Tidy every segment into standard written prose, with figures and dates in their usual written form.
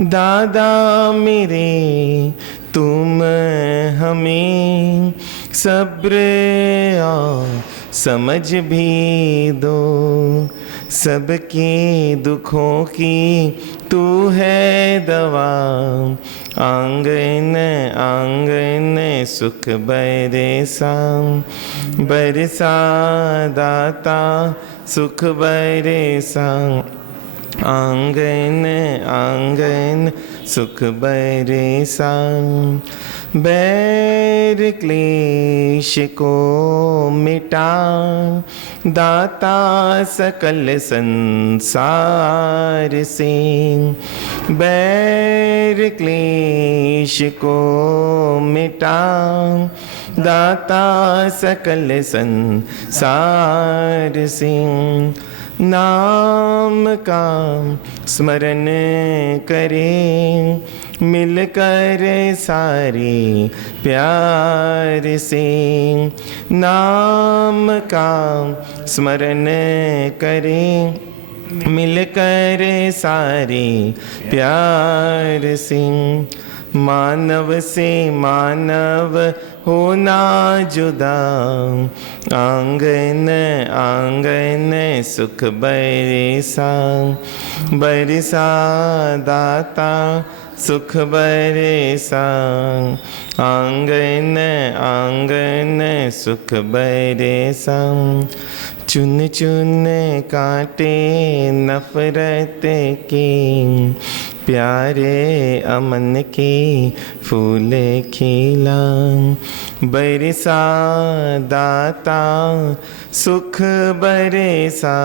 दादा मेरे तुम हमें सब्र और समझ भी दो, सबके दुखों की तू है दवा, आंगन आंगन सुख बरसा, बरसा दाता सुख बरसा, आंगन आंगन सुख बरसा। बैर क्लेश को मिटा दाता सकल संसार से, बैर क्लेश को मिटा दाता सकल संसार से, नाम का स्मरण करें मिलकर सारे प्यार से, नाम का स्मरण करें मिलकर सारे प्यार से, मानव से मानव होना जुदा, आंगन आंगन सुख बरसा, बरसा दाता सुख बरसा, आंगन आंगन सुख बरसा। चुन चुन काटे नफरत के, प्यारे अमन के फूल खिला, बरसा दाता सुख बरसा,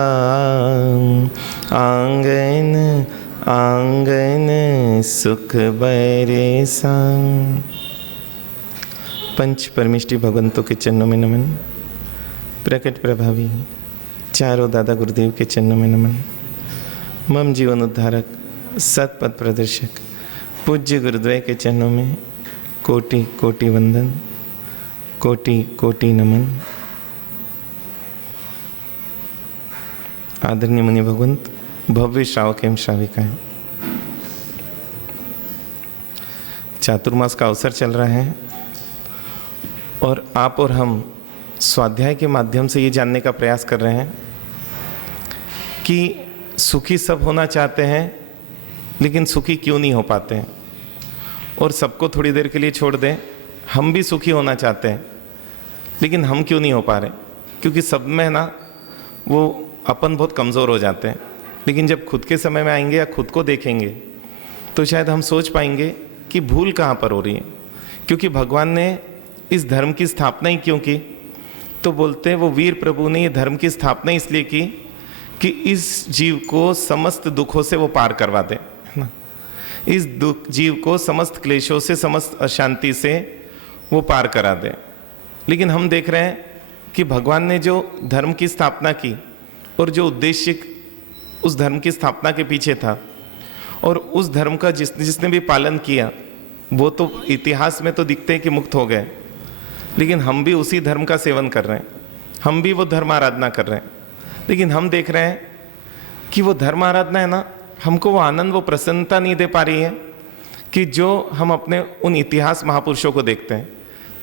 आंगन आंगन सुख बरसा। पंच परमेष्टि भगवंतों के चरणों में नमन, प्रकट प्रभावी चारों दादा गुरुदेव के चरणों में नमन, मम जीवन उद्धारक सतपथ प्रदर्शक पूज्य गुरुद्वय के चरणों में कोटि कोटि वंदन, कोटि कोटि नमन। आदरणीय मुनि भगवंत, भव्य श्रावक एवं श्राविकाएं, चातुर्मास का अवसर चल रहा है और आप और हम स्वाध्याय के माध्यम से ये जानने का प्रयास कर रहे हैं कि सुखी सब होना चाहते हैं लेकिन सुखी क्यों नहीं हो पाते हैं, और सबको थोड़ी देर के लिए छोड़ दें, हम भी सुखी होना चाहते हैं लेकिन हम क्यों नहीं हो पा रहे, क्योंकि सब में ना वो अपन बहुत कमज़ोर हो जाते हैं। लेकिन जब खुद के समय में आएंगे या खुद को देखेंगे तो शायद हम सोच पाएंगे कि भूल कहाँ पर हो रही है, क्योंकि भगवान ने इस धर्म की स्थापना ही क्यों की, तो बोलते हैं वो वीर प्रभु ने ये धर्म की स्थापना इसलिए की कि इस जीव को समस्त दुखों से वो पार करवा दे, है ना। इस दुख जीव को समस्त क्लेशों से, समस्त अशांति से वो पार करा दे। लेकिन हम देख रहे हैं कि भगवान ने जो धर्म की स्थापना की और जो उद्देश्य उस धर्म की स्थापना के पीछे था, और उस धर्म का जिसने भी पालन किया वो तो इतिहास में तो दिखते हैं कि मुक्त हो गए, लेकिन हम भी उसी धर्म का सेवन कर रहे हैं, हम भी वो धर्म आराधना कर रहे हैं। लेकिन हम देख रहे हैं कि वो धर्म आराधना है ना, हमको वो आनंद, वो प्रसन्नता नहीं दे पा रही है कि जो हम अपने उन इतिहास महापुरुषों को देखते हैं।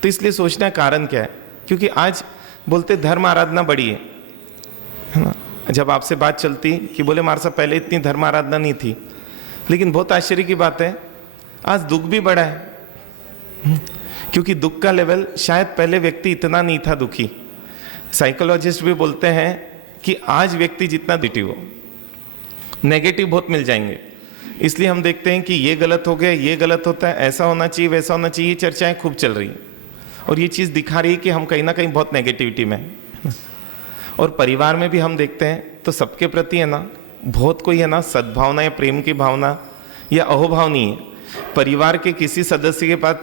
तो इसलिए सोचना कारण क्या है, क्योंकि आज बोलते धर्म आराधना बढ़ी है ना। जब आपसे बात चलती कि बोले हमारे साथ पहले इतनी धर्म आराधना नहीं थी, लेकिन बहुत आश्चर्य की बात है आज दुख भी बढ़ा है, क्योंकि दुख का लेवल शायद पहले व्यक्ति इतना नहीं था दुखी। साइकोलॉजिस्ट भी बोलते हैं कि आज व्यक्ति जितना नेगेटिव हो, नेगेटिव बहुत मिल जाएंगे। इसलिए हम देखते हैं कि ये गलत हो गया, ये गलत होता है, ऐसा होना चाहिए, वैसा होना चाहिए, चर्चाएं खूब चल रही हैं और ये चीज़ दिखा रही है कि हम कहीं ना कहीं बहुत नेगेटिविटी में हैं। और परिवार में भी हम देखते हैं तो सबके प्रति है ना बहुत कोई है ना सद्भावना या प्रेम की भावना या अहोभाव नहीं है। परिवार के किसी सदस्य के पास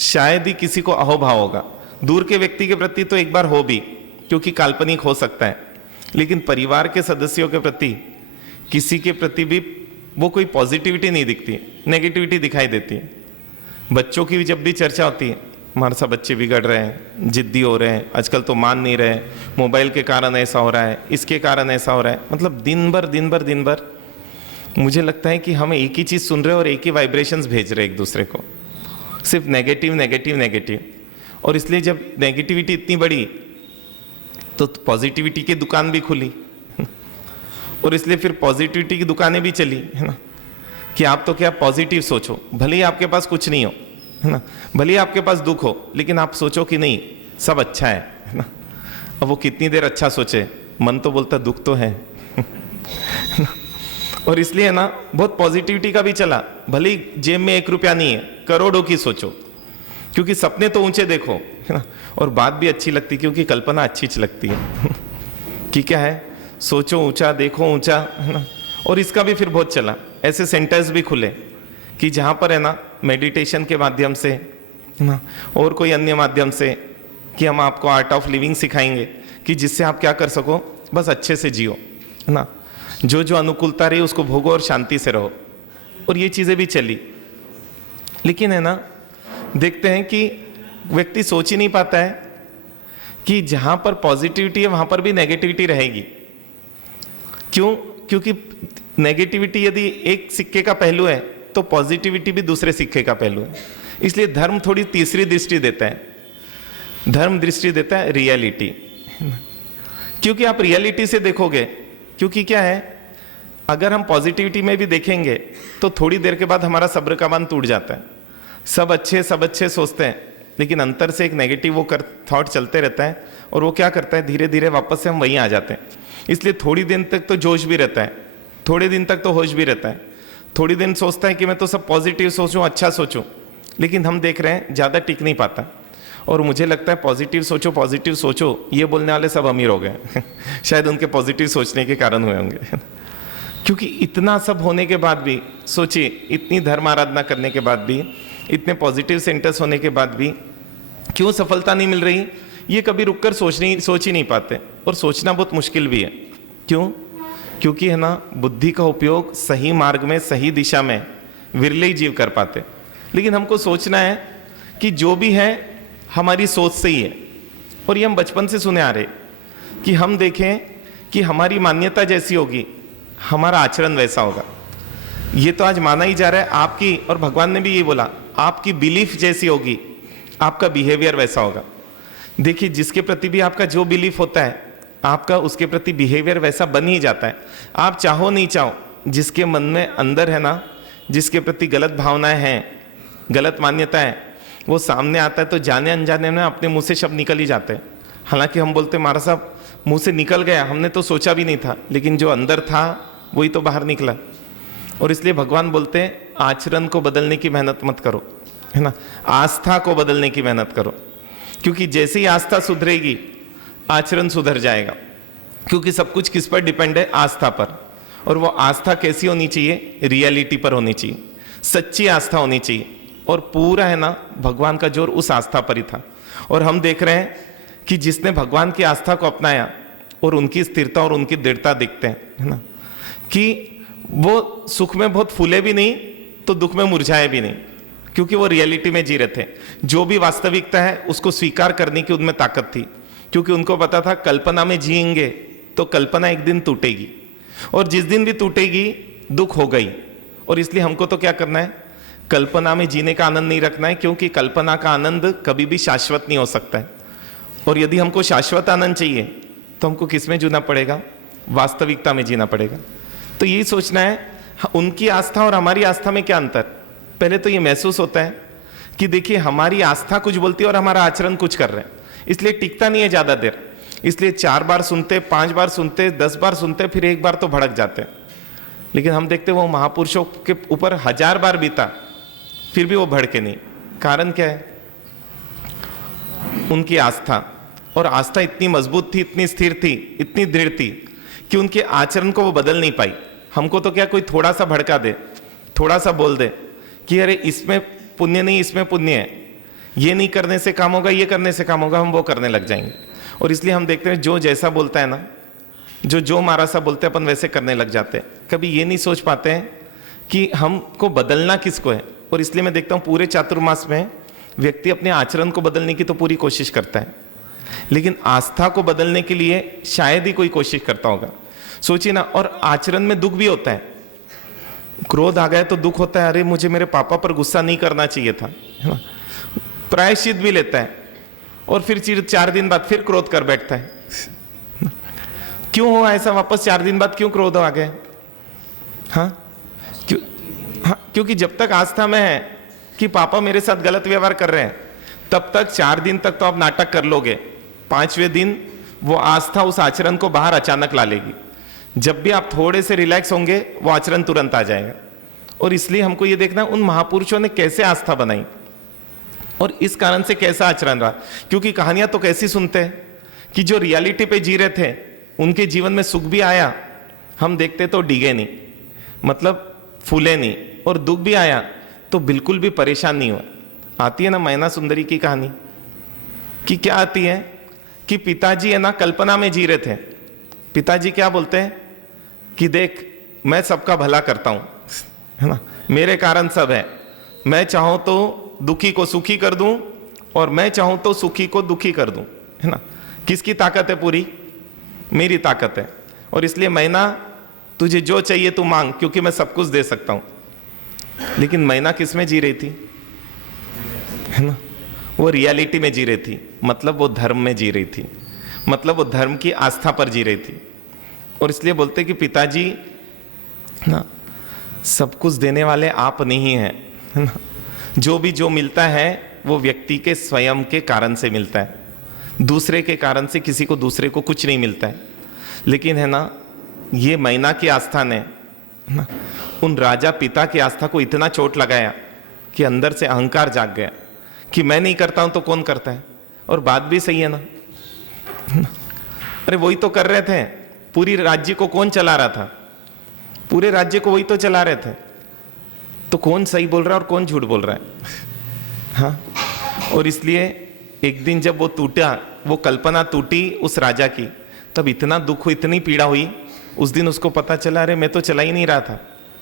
शायद ही किसी को अहोभाव होगा, दूर के व्यक्ति के प्रति तो एक बार हो भी, क्योंकि काल्पनिक हो सकता है, लेकिन परिवार के सदस्यों के प्रति किसी के प्रति भी वो कोई पॉजिटिविटी नहीं दिखती है, नेगेटिविटी दिखाई देती है। बच्चों की भी जब भी चर्चा होती है, हमारे साथ बच्चे बिगड़ रहे हैं, जिद्दी हो रहे हैं, आजकल तो मान नहीं रहे, मोबाइल के कारण ऐसा हो रहा है, इसके कारण ऐसा हो रहा है, मतलब दिन भर मुझे लगता है कि हम एक ही चीज़ सुन रहे हैं और एक ही वाइब्रेशंस भेज रहे हैं एक दूसरे को, सिर्फ नेगेटिव नेगेटिव नेगेटिव। और इसलिए जब नेगेटिविटी इतनी बढ़ी तो पॉजिटिविटी की दुकान भी खुली, और इसलिए फिर पॉजिटिविटी की दुकानें भी चली, है ना, कि आप तो क्या पॉजिटिव सोचो, भले ही आपके पास कुछ नहीं हो, है ना, भले ही आपके पास दुख हो, लेकिन आप सोचो कि नहीं सब अच्छा है ना। अब वो कितनी देर अच्छा सोचे, मन तो बोलता दुख तो है और इसलिए ना बहुत पॉजिटिविटी का भी चला, भले ही जेब में 1 रुपया नहीं है, करोड़ों की सोचो, क्योंकि सपने तो ऊंचे देखो, है ना, और बात भी अच्छी लगती क्योंकि कल्पना अच्छी लगती है कि क्या है, सोचो ऊंचा देखो ऊंचा, है ना। और इसका भी फिर बहुत चला, ऐसे सेंटर्स भी खुले कि जहाँ पर है ना मेडिटेशन के माध्यम से, है ना, और कोई अन्य माध्यम से, कि हम आपको आर्ट ऑफ लिविंग सिखाएंगे कि जिससे आप क्या कर सको, बस अच्छे से जियो, है ना, जो जो अनुकूलता रही उसको भोगो और शांति से रहो। और ये चीज़ें भी चली, लेकिन है ना देखते हैं कि व्यक्ति सोच ही नहीं पाता है कि जहाँ पर पॉजिटिविटी है वहाँ पर भी नेगेटिविटी रहेगी। क्यों? क्योंकि नेगेटिविटी यदि एक सिक्के का पहलू है तो पॉजिटिविटी भी दूसरे सिक्के का पहलू है। इसलिए धर्म थोड़ी तीसरी दृष्टि देता है, धर्म दृष्टि देता है रियलिटी, क्योंकि आप रियलिटी से देखोगे, क्योंकि क्या है, अगर हम पॉजिटिविटी में भी देखेंगे तो थोड़ी देर के बाद हमारा सब्र का बांध टूट जाता है। सब अच्छे सोचते हैं, लेकिन अंतर से एक नेगेटिव वो थॉट चलते रहता है, और वो क्या करता है, धीरे धीरे वापस से हम वहीं आ जाते हैं। इसलिए थोड़ी दिन तक तो जोश भी रहता है, थोड़े दिन तक तो होश भी रहता है, थोड़ी दिन सोचता है कि मैं तो सब पॉजिटिव सोचूं, अच्छा सोचूं, लेकिन हम देख रहे हैं ज़्यादा टिक नहीं पाता। और मुझे लगता है पॉजिटिव सोचो ये बोलने वाले सब अमीर हो गए शायद उनके पॉजिटिव सोचने के कारण हुए होंगे क्योंकि इतना सब होने के बाद भी, सोचिए, इतनी धर्म आराधना करने के बाद भी, इतने पॉजिटिव सेंटर्स होने के बाद भी क्यों सफलता नहीं मिल रही, ये कभी रुककर सोच ही नहीं पाते। और सोचना बहुत मुश्किल भी है। क्यों? क्योंकि है ना, बुद्धि का उपयोग सही मार्ग में, सही दिशा में विरले ही जीव कर पाते। लेकिन हमको सोचना है कि जो भी है हमारी सोच से ही है। और ये हम बचपन से सुने आ रहे कि हम देखें कि हमारी मान्यता जैसी होगी हमारा आचरण वैसा होगा। ये तो आज माना ही जा रहा है आपकी, और भगवान ने भी ये बोला, आपकी बिलीफ जैसी होगी आपका बिहेवियर वैसा होगा। देखिए, जिसके प्रति भी आपका जो बिलीफ होता है आपका उसके प्रति बिहेवियर वैसा बन ही जाता है। आप चाहो नहीं चाहो, जिसके मन में अंदर है ना, जिसके प्रति गलत भावनाएं हैं, गलत मान्यता है, वो सामने आता है तो जाने अनजाने में अपने मुंह से शब्द निकल ही जाते हैं। हालांकि हम बोलते महाराज साहब मुंह से निकल गया, हमने तो सोचा भी नहीं था, लेकिन जो अंदर था वही तो बाहर निकला। और इसलिए भगवान बोलते हैं आचरण को बदलने की मेहनत मत करो, है ना, आस्था को बदलने की मेहनत करो। क्योंकि जैसे ही आस्था सुधरेगी आचरण सुधर जाएगा। क्योंकि सब कुछ किस पर डिपेंड है? आस्था पर। और वो आस्था कैसी होनी चाहिए? रियलिटी पर होनी चाहिए, सच्ची आस्था होनी चाहिए। और पूरा है ना भगवान का जोर उस आस्था पर ही था। और हम देख रहे हैं कि जिसने भगवान की आस्था को अपनाया और उनकी स्थिरता और उनकी दृढ़ता दिखते हैं, है ना, कि वो सुख में बहुत फूले भी नहीं तो दुख में मुरझाए भी नहीं, क्योंकि वो रियलिटी में जी रहे थे। जो भी वास्तविकता है उसको स्वीकार करने की उनमें ताकत थी, क्योंकि उनको पता था कल्पना में जिएंगे तो कल्पना एक दिन टूटेगी, और जिस दिन भी टूटेगी दुख हो गई। और इसलिए हमको तो क्या करना है? कल्पना में जीने का आनंद नहीं रखना है, क्योंकि कल्पना का आनंद कभी भी शाश्वत नहीं हो सकता है। और यदि हमको शाश्वत आनंद चाहिए तो हमको किस में जीना पड़ेगा? वास्तविकता में जीना पड़ेगा। तो यही सोचना है उनकी आस्था और हमारी आस्था में क्या अंतर। पहले तो ये महसूस होता है कि देखिए हमारी आस्था कुछ बोलती है और हमारा आचरण कुछ कर रहे हैं, इसलिए टिकता नहीं है ज़्यादा देर। इसलिए 4 बार सुनते, 5 बार सुनते, 10 बार सुनते, फिर एक बार तो भड़क जाते। लेकिन हम देखते वो महापुरुषों के ऊपर 1000 बार बीता फिर भी वो भड़के नहीं। कारण क्या है? उनकी आस्था। और आस्था इतनी मजबूत थी, इतनी स्थिर थी, इतनी दृढ़ थी कि उनके आचरण को वो बदल नहीं पाई। हमको तो क्या, कोई थोड़ा सा भड़का दे, थोड़ा सा बोल दे कि अरे इसमें पुण्य नहीं, इसमें पुण्य है, ये नहीं करने से काम होगा, ये करने से काम होगा, हम वो करने लग जाएंगे। और इसलिए हम देखते हैं जो जैसा बोलता है ना, जो मारा सा बोलते हैं अपन वैसे करने लग जाते हैं। कभी ये नहीं सोच पाते हैं कि हमको बदलना किसको है। और इसलिए मैं देखता हूँ पूरे चातुर्मास में व्यक्ति अपने आचरण को बदलने की तो पूरी कोशिश करता है, लेकिन आस्था को बदलने के लिए शायद ही कोई कोशिश करता होगा। सोचिए ना, और आचरण में दुख भी होता है। क्रोध आ गया तो दुख होता है, अरे मुझे मेरे पापा पर गुस्सा नहीं करना चाहिए था, है ना। प्रायश्चित भी लेता है और फिर 4 दिन बाद फिर क्रोध कर बैठता है। क्यों हुआ ऐसा? वापस 4 दिन बाद क्यों क्रोध आ गया? हाँ क्योंकि जब तक आस्था में है कि पापा मेरे साथ गलत व्यवहार कर रहे हैं, तब तक 4 दिन तक तो आप नाटक कर लोगे। 5वें दिन वो आस्था उस आचरण को बाहर अचानक ला लेगी। जब भी आप थोड़े से रिलैक्स होंगे, वो आचरण तुरंत आ जाएगा। और इसलिए हमको ये देखना उन महापुरुषों ने कैसे आस्था बनाई और इस कारण से कैसा आचरण रहा। क्योंकि कहानियां तो कैसी सुनते हैं कि जो रियलिटी पे जी रहे थे उनके जीवन में सुख भी आया, हम देखते तो डिगे नहीं, मतलब फूले नहीं, और दुख भी आया तो बिल्कुल भी परेशान नहीं हुआ। आती है ना मैना सुंदरी की कहानी, कि क्या आती है कि पिताजी है ना कल्पना में जी रहे थे। पिताजी क्या बोलते हैं कि देख मैं सबका भला करता हूं, है ना, मेरे कारण सब है, मैं चाहूं तो दुखी को सुखी कर दूं और मैं चाहूं तो सुखी को दुखी कर दूं, है ना। किसकी ताकत है? पूरी मेरी ताकत है। और इसलिए मैना तुझे जो चाहिए तू मांग, क्योंकि मैं सब कुछ दे सकता हूं। लेकिन मैना किस में जी रही थी? है ना, वो रियलिटी में जी रही थी, मतलब वो धर्म में जी रही थी, मतलब वो धर्म की आस्था पर जी रही थी। और इसलिए बोलते कि पिताजी ना सब कुछ देने वाले आप नहीं हैं, है ना। जो मिलता है वो व्यक्ति के स्वयं के कारण से मिलता है, दूसरे के कारण से किसी को दूसरे को कुछ नहीं मिलता है। लेकिन है ना, ये मैना की आस्था ने ना उन राजा पिता की आस्था को इतना चोट लगाया कि अंदर से अहंकार जाग गया कि मैं नहीं करता हूं तो कौन करता है। और बात भी सही है ना, अरे वही तो कर रहे थे। पूरी राज्य को कौन चला रहा था? पूरे राज्य को वही तो चला रहे थे। तो कौन सही बोल रहा है और कौन झूठ बोल रहा है? हाँ। और इसलिए एक दिन जब वो टूटा, वो कल्पना टूटी उस राजा की, तब इतना दुख हुई, इतनी पीड़ा हुई। उस दिन उसको पता चला, अरे मैं तो चला ही नहीं रहा था,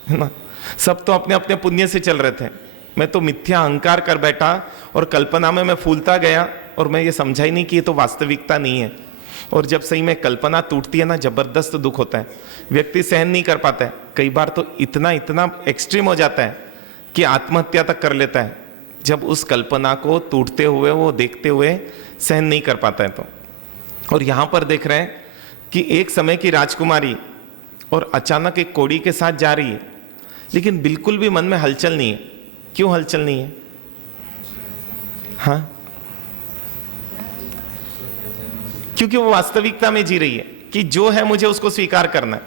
है ना। सब तो अपने अपने पुण्य से चल रहे थे, मैं तो मिथ्या अहंकार कर बैठा और कल्पना में मैं फूलता गया और मैं ये समझा ही नहीं कि ये तो वास्तविकता नहीं है। और जब सही में कल्पना टूटती है ना, जबरदस्त दुख होता है, व्यक्ति सहन नहीं कर पाता है। कई बार तो इतना एक्सट्रीम हो जाता है कि आत्महत्या तक कर लेता है, जब उस कल्पना को टूटते हुए वो देखते हुए सहन नहीं कर पाता है। तो और यहां पर देख रहे हैं कि एक समय की राजकुमारी और अचानक एक कोड़ी के साथ जा रही है, लेकिन बिल्कुल भी मन में हलचल नहीं है। क्यों हलचल नहीं है? हाँ, क्योंकि वो वास्तविकता में जी रही है कि जो है मुझे उसको स्वीकार करना है।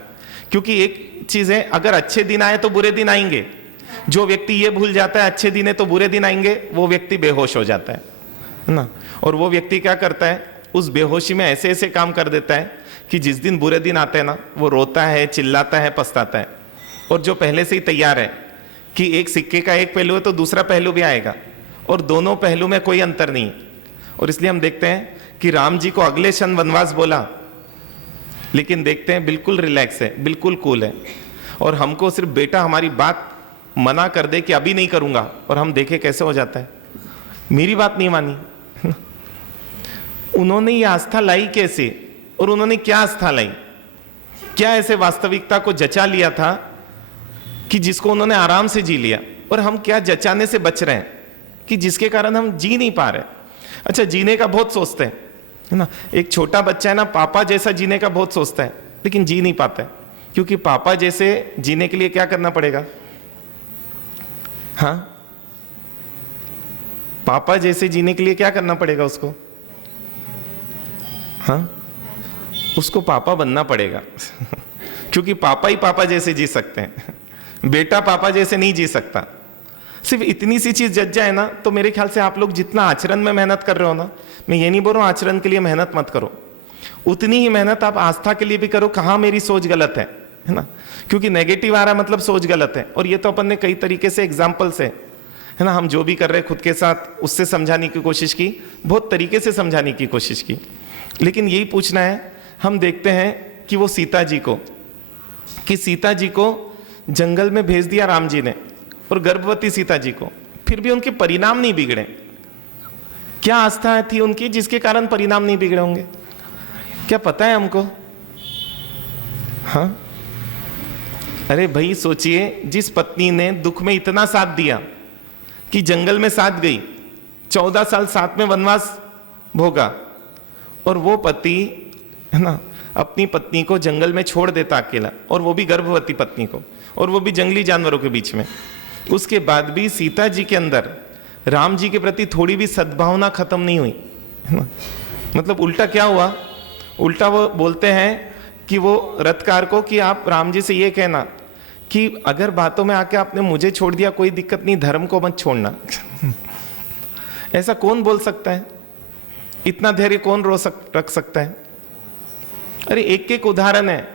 क्योंकि एक चीज है, अगर अच्छे दिन आए तो बुरे दिन आएंगे। जो व्यक्ति ये भूल जाता है अच्छे दिन है तो बुरे दिन आएंगे, वो व्यक्ति बेहोश हो जाता है ना। और वो व्यक्ति क्या करता है, उस बेहोशी में ऐसे ऐसे काम कर देता है कि जिस दिन बुरे दिन आते हैं ना, वो रोता है, चिल्लाता है, पछताता है। और जो पहले से ही तैयार है कि एक सिक्के का एक पहलू है तो दूसरा पहलू भी आएगा, और दोनों पहलू में कोई अंतर नहीं है। और इसलिए हम देखते हैं कि राम जी को अगले क्षण वनवास बोला, लेकिन देखते हैं बिल्कुल रिलैक्स है, बिल्कुल कूल है। और हमको सिर्फ बेटा हमारी बात मना कर दे कि अभी नहीं करूंगा, और हम देखे कैसे हो जाता है, मेरी बात नहीं मानी। उन्होंने ये आस्था लाई कैसे, और उन्होंने क्या आस्था लाई? क्या ऐसे वास्तविकता को जचा लिया था कि जिसको उन्होंने आराम से जी लिया? और हम क्या जचाने से बच रहे हैं कि जिसके कारण हम जी नहीं पा रहे? अच्छा, जीने का बहुत सोचते हैं, है ना। एक छोटा बच्चा है ना, पापा जैसा जीने का बहुत सोचता है, लेकिन जी नहीं पाता है। क्योंकि पापा जैसे जीने के लिए क्या करना पड़ेगा? हाँ, पापा जैसे जीने के लिए क्या करना पड़ेगा उसको? हाँ, उसको पापा बनना पड़ेगा। क्योंकि पापा ही पापा जैसे जी सकते हैं, बेटा पापा जैसे नहीं जी सकता। सिर्फ इतनी सी चीज जज जाए ना, तो मेरे ख्याल से आप लोग जितना आचरण में मेहनत कर रहे हो ना, मैं ये नहीं बोल रहा हूं आचरण के लिए मेहनत मत करो, उतनी ही मेहनत आप आस्था के लिए भी करो। कहाँ मेरी सोच गलत है ना। क्योंकि नेगेटिव आ रहा मतलब सोच गलत है। और ये तो अपन ने कई तरीके से एग्जाम्पल से, है ना, हम जो भी कर रहे खुद के साथ उससे समझाने की कोशिश की, बहुत तरीके से समझाने की कोशिश की। लेकिन यही पूछना है, हम देखते हैं कि वो सीता जी को जंगल में भेज दिया राम जी ने, और गर्भवती सीता जी को, फिर भी उनके परिणाम नहीं बिगड़े। क्या आस्था थी उनकी जिसके कारण परिणाम नहीं बिगड़े होंगे? क्या पता है हमको? हाँ, अरे भाई सोचिए, जिस पत्नी ने दुख में इतना साथ दिया कि जंगल में साथ गई, 14 साल साथ में वनवास भोगा, और वो पति है ना अपनी पत्नी को जंगल में छोड़ देता अकेला, और वो भी गर्भवती पत्नी को, और वो भी जंगली जानवरों के बीच में। उसके बाद भी सीता जी के अंदर राम जी के प्रति थोड़ी भी सद्भावना खत्म नहीं हुई, है ना। मतलब उल्टा क्या हुआ, उल्टा वो बोलते हैं कि वो रथकार को कि आप राम जी से ये कहना कि अगर बातों में आके आपने मुझे छोड़ दिया कोई दिक्कत नहीं, धर्म को मत छोड़ना। ऐसा कौन बोल सकता है? इतना धैर्य कौन रख सकता है? अरे एक एक उदाहरण है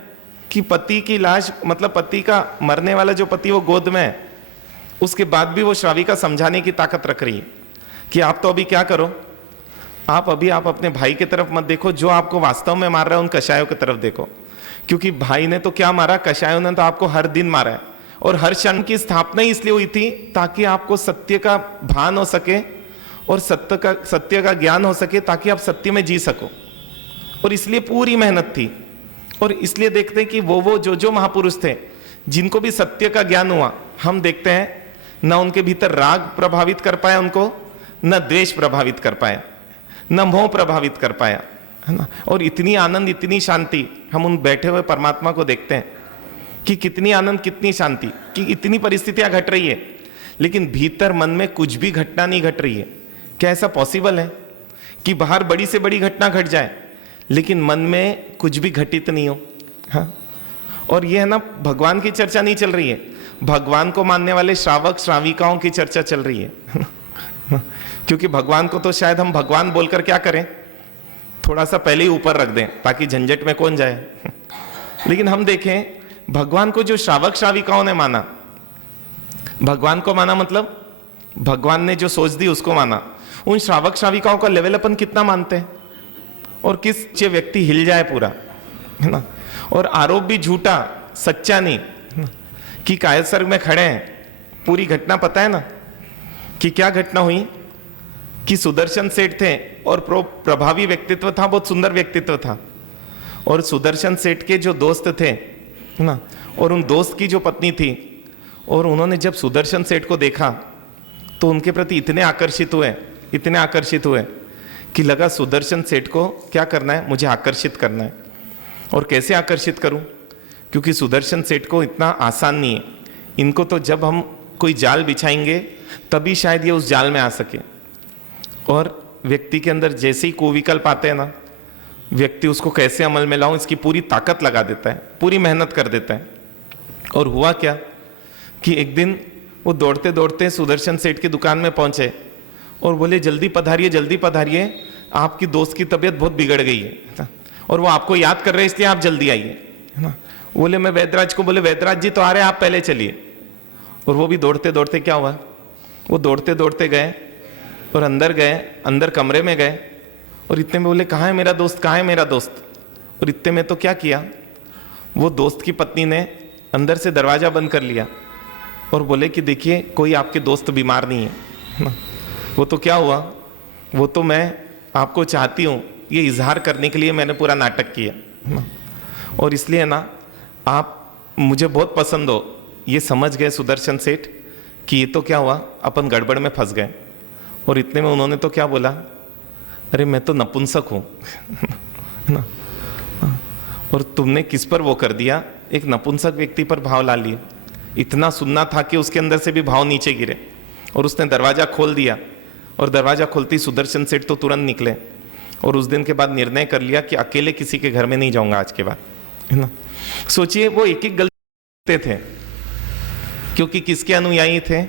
कि पति की लाश, मतलब पति का मरने वाला जो पति वो गोद में है, उसके बाद भी वो श्राविका समझाने की ताकत रख रही है कि आप तो अभी क्या करो, आप अपने भाई की तरफ मत देखो, जो आपको वास्तव में मार रहा है उन कषायों की तरफ देखो, क्योंकि भाई ने तो क्या मारा, कषायों ने तो आपको हर दिन मारा है। और हर क्षण की स्थापना इसलिए हुई थी ताकि आपको सत्य का भान हो सके और सत्य का ज्ञान हो सके, ताकि आप सत्य में जी सको। और इसलिए पूरी मेहनत थी। और इसलिए देखते हैं कि वो जो महापुरुष थे जिनको भी सत्य का ज्ञान हुआ, हम देखते हैं न उनके भीतर राग प्रभावित कर पाया उनको, न द्वेष प्रभावित कर पाया, न मोह प्रभावित कर पाया, है ना। और इतनी आनंद, इतनी शांति, हम उन बैठे हुए परमात्मा को देखते हैं कि कितनी आनंद, कितनी शांति, कि इतनी परिस्थितियां घट रही है लेकिन भीतर मन में कुछ भी घटना नहीं घट रही है। क्या ऐसा पॉसिबल है कि बाहर बड़ी से बड़ी घटना घट जाए लेकिन मन में कुछ भी घटित नहीं हो? हाँ, और ये है ना, भगवान की चर्चा नहीं चल रही है, भगवान को मानने वाले श्रावक श्राविकाओं की चर्चा चल रही है। क्योंकि भगवान को तो शायद हम भगवान बोलकर क्या करें, थोड़ा सा पहले ही ऊपर रख दें ताकि झंझट में कौन जाए। लेकिन हम देखें भगवान को जो श्रावक श्राविकाओं ने माना, भगवान को माना मतलब भगवान ने जो सोच दी उसको माना, उन श्रावक श्राविकाओं का लेवल अपन कितना मानते हैं, और किस चे व्यक्ति हिल जाए पूरा, है ना। और आरोप भी झूठा, सच्चा नहीं, है ना? कि कायसर में खड़े हैं, पूरी घटना पता है ना कि क्या घटना हुई, कि सुदर्शन सेठ थे और प्रभावी व्यक्तित्व था, बहुत सुंदर व्यक्तित्व था, और सुदर्शन सेठ के जो दोस्त थे ना, और उन दोस्त की जो पत्नी थी, और उन्होंने जब सुदर्शन सेठ को देखा तो उनके प्रति इतने आकर्षित हुए कि लगा सुदर्शन सेठ को क्या करना है, मुझे आकर्षित करना है। और कैसे आकर्षित करूं, क्योंकि सुदर्शन सेठ को इतना आसान नहीं है, इनको तो जब हम कोई जाल बिछाएंगे तभी शायद ये उस जाल में आ सके। और व्यक्ति के अंदर जैसे ही कुविकल्प आते हैं ना, व्यक्ति उसको कैसे अमल में लाऊं इसकी पूरी ताकत लगा देता है, पूरी मेहनत कर देता है। और हुआ क्या कि एक दिन वो दौड़ते दौड़ते सुदर्शन सेठ की दुकान में पहुंचे और बोले जल्दी पधारिए, आपकी दोस्त की तबीयत बहुत बिगड़ गई है और वो आपको याद कर रहे हैं, इसलिए आप जल्दी आइए, है ना। बोले मैं वैद्यराज को बोले वैद्यराज जी तो आ रहे हैं, आप पहले चलिए। और वो भी दौड़ते दौड़ते क्या हुआ, वो दौड़ते दौड़ते गए और अंदर कमरे में गए, और इतने में बोले कहाँ है मेरा दोस्त। और इतने में तो क्या किया, वो दोस्त की पत्नी ने अंदर से दरवाजा बंद कर लिया और बोले कि देखिए कोई आपके दोस्त बीमार नहीं है ना। वो तो क्या हुआ, वो तो मैं आपको चाहती हूँ, ये इजहार करने के लिए मैंने पूरा नाटक किया ना, और इसलिए ना आप मुझे बहुत पसंद हो। ये समझ गए सुदर्शन सेठ कि ये तो क्या हुआ, अपन गड़बड़ में फंस गए। और इतने में उन्होंने तो क्या बोला, अरे मैं तो नपुंसक हूँ ना, और तुमने किस पर वो कर दिया, एक नपुंसक व्यक्ति पर भाव ला लिए। इतना सुनना था कि उसके अंदर से भी भाव नीचे गिरे, और उसने दरवाजा खोल दिया। और दरवाजा खोलते ही सुदर्शन सेठ तो तुरंत निकले, और उस दिन के बाद निर्णय कर लिया कि अकेले किसी के घर में नहीं जाऊंगा आज के बाद, है ना। सोचिए वो एक एक गलती थे, क्योंकि किसके अनुयायी थे,